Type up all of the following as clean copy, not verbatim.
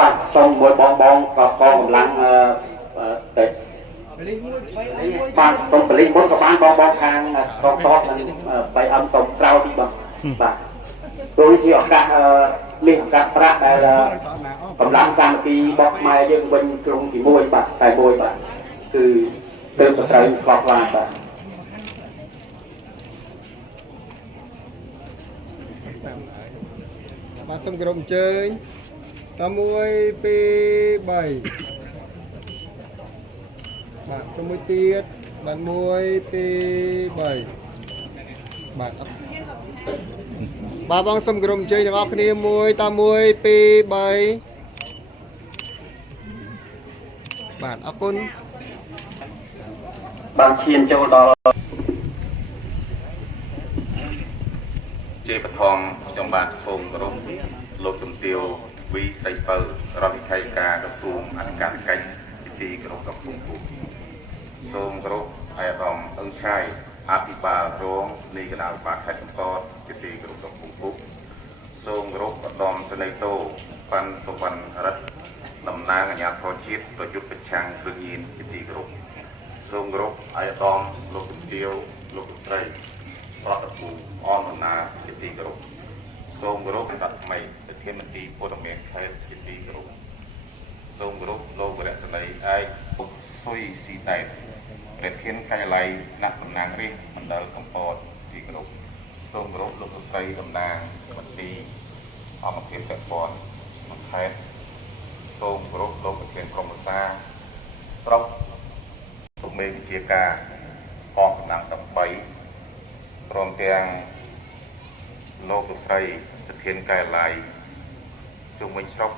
បាទសូមមួយបងក៏កងកម្លាំងទៅបាទសូមបលិញមុនក៏បានបងខាងកងទ័ពនិងបីអំសូមក្រោយទីបងបាទព្រោះជាឱកាសមានឱកាសប្រាក់ដែលកម្លាំងសាមគ្គីរបស់ខ្មែរយើងវិញត្រង់ទី1បាទតែមួយបាទគឺទើបសត្រូវស្លាប់បានបាទបាទសូមគោរពអញ្ជើញត1 2 3បាទទៅមួយទៀតបាទ1 2 3បាទបងសូមគោរពអញ្ជើញទាំងអស់គ្នាមួយត1 2 3បាទអរគុណបានឈានចូលដល់ជាបឋមខ្ញុំបាទសូមគោរពលោកជំទាវវីស្រីពៅរដ្ឋវិទ្យាការក្រសួងអធិការកិច្ចទីគោរពកំពង់ពុះសូមគោរពអាយដាមអឹងឆៃអភិបាលរងនៃគណៈវិបាលខេត្តកំពតទីគោរពកំពង់ពុះសូមគោរពឧត្តមសេនីយ៍តូប៉ាន់សុវណ្ណរិទ្ធតំណាងអាជ្ញាធរជាតិប្រយុទ្ធប្រឆាំងគ្រឿងញៀនទីគោរពសូមគោរពអាយដាមលោកជំទាវលោកស្រីប្រតិភូអមណាជាទីគោរពសូមគោរពរដ្ឋថ្មីប្រធានមន្ត្រីពលរដ្ឋខេត្តជាទីគោរពសូមគោរពលោកវរៈសេនីយ៍ឯកពុកសុយស៊ីតែតប្រធានការិយាល័យណាក់តំណាងរាជមណ្ឌលកំពតទីគោរពសូមគោរពលោកស្រីតំណាងមន្ត្រីអង្គភាពពាក់ព័ន្ធខេត្តសូមគោរពលោកប្រធានក្រុមប្រឹក្សាស្រុកលោកមេវិជាការកងកម្លាំងទាំង3ព្រមទាំងលោកស្រីប្រធានការិយាល័យជុំវិញស្រុក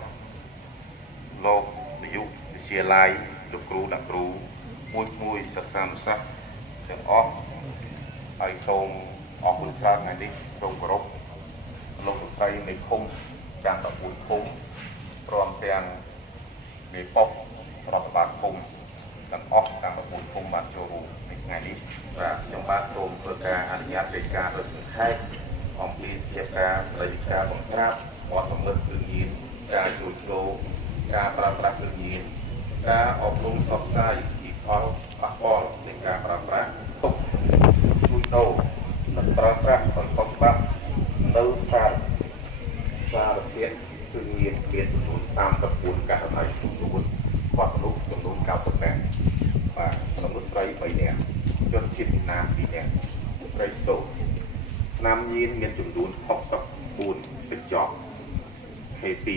លោកនាយកវិទ្យាល័យលោកគ្រូអ្នកគ្រូមួយសិស្សានុសិស្សទាំងអស់ហើយសូមអរគុណច្រើនថ្ងៃនេះសូមគោរពលោកស្រីនៃភូមិចាំ11ភូមិព្រមទាំងនៃប៉ុស្តិ៍រដ្ឋបាលភូមិទាំងអស់តាម11ភូមិបានចូលរួមในថ្ងៃនេះបាទខ្ញុំបាទសូមធ្វើការអនុញ្ញាតនៃការរកសង្ខេបអំពីស្ថានភាពស្តីការបង្ក្រាបបទល្មើសគ្រឿងញៀនការជួញដូរការប្រើប្រាស់គ្រឿងញៀនការអប់រំផ្សព្វផ្សាយពីផលប៉ះពាល់នៃការប្រើប្រាស់ទុកជួញដូរនិងប្រើប្រាស់បន្តច្បាប់នៅសារធាតុគ្រឿងញៀនមានចំនួន34ករណីចំនួនគាត់មនុស្សចំនួន90នាក់បាទមនុស្សស្រី3នាក់ជនជាតិវៀតណាម2នាក់ស្រីសូស្នាមញៀនមានចំនួន64កញ្ចក់ K2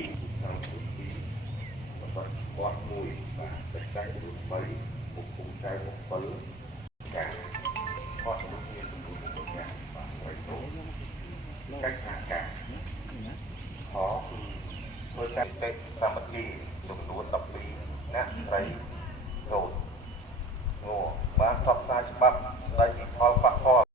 គាត់មួយបាទបច្ចេកវិទ្យា3ពុកពុំចែក7ការគាត់មនុស្សមានចំនួន6នាក់បាទស្រីសូកិច្ចសហការខធ្វើការតិសាមគ្គីចំនួន12នាក់ស្រី